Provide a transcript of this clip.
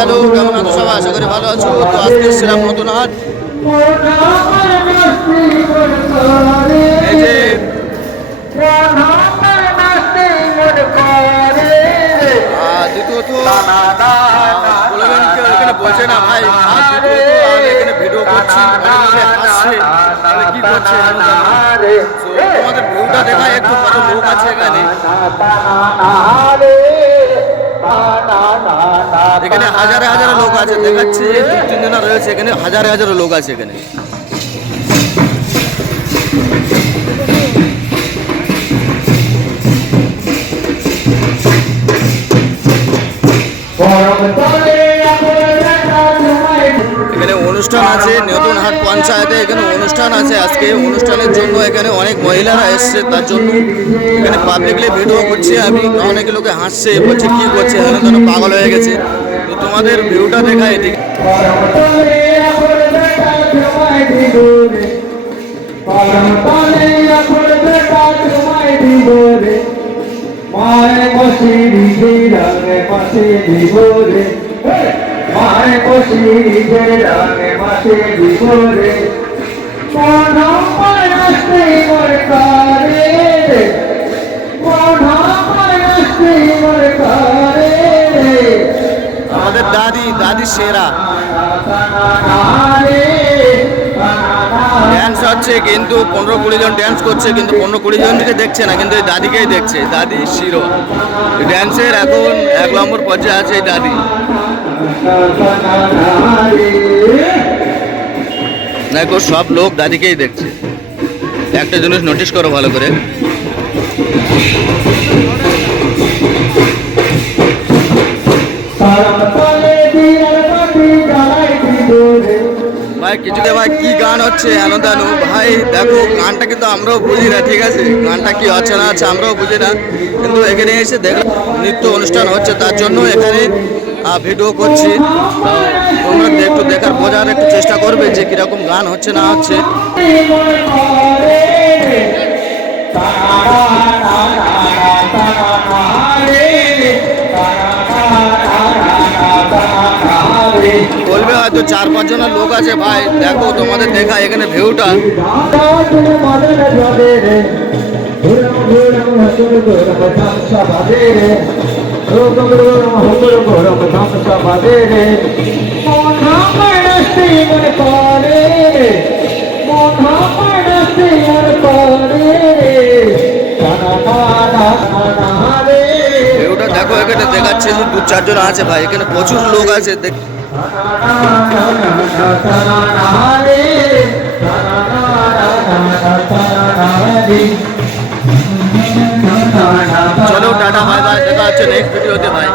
Hello, কেমন আছো সবাই? আশা করি ভালো আছো। তো আজকে এসেছিলাম নতুন হাট। এই যে দ্বিতীয়ত না ভাই? আমি ভিডিও তোমাদের ভিউটা দেখায় একটু, কত লোক আছে এখানে। এখানে হাজারে হাজারে লোক আছে, দেখাচ্ছি। যে দু তিন জনা রয়েছে এখানে, হাজারে হাজারে লোক আছে এখানে। অনুষ্ঠান আছে নতুন হাট পঞ্চায়েতে এখানে অনুষ্ঠান আছে। আজকে অনুষ্ঠানের জন্য এখানে অনেক মহিলারা এসছে, তার জন্য এখানে পাবলিকলি ভিডিও করছে আমি। অনেক লোকে হাসছে, বলছে, কি করছে? এখানে যেন পাগল হয়ে গেছে। তো তোমাদের ভিউটা দেখা এদিকে। মায় বসিরি যে রঙে বসে দিবরে মায় বসিরি যে রঙে বসে দিবরে মন মোর কারে। মন মানসে মোর কারে। আমাদের দাদি দাদি সেরা। ড্যান্স হচ্ছে কিন্তু পনেরো কুড়ি জন ড্যান্স করছে কিন্তু পনেরো কুড়ি জনকে দেখছে না কিন্তু এই দাদিকেই দেখছে দাদি শিরো। ড্যান্সের এখন এক নম্বর পর্যায়ে আছে এই দাদি। দেখো সব লোক দাদিকেই দেখছে। একটা জিনিস নোটিশ করো ভালো করে। ভাই, কিছুতে ভাই কি গান হচ্ছে আনন্দানু ভাই, দেখো, গানটা কিন্তু আমরাও বুঝি না, ঠিক আছে? গানটা কি হচ্ছে না আছে আমরাও বুঝি না। কিন্তু এখানে এসে দেখলাম, নৃত্য অনুষ্ঠান হচ্ছে, তার জন্য এখানে ভিডিও করছি। তোমরা একটু দেখার বোঝার একটু চেষ্টা করবে যে কীরকম গান হচ্ছে, না হচ্ছে। বলবে হয়তো চার পাঁচ জনের লোক আছে, ভাই, দেখো তোমাদের দেখা এখানে ভিউটা ভিউটা দেখো এখানে দেখাচ্ছে যে দু চারজন আছে ভাই এখানে প্রচুর লোক আছে দেখ চলো হচ্ছে নেক্সট ভিডিওতে ভাই।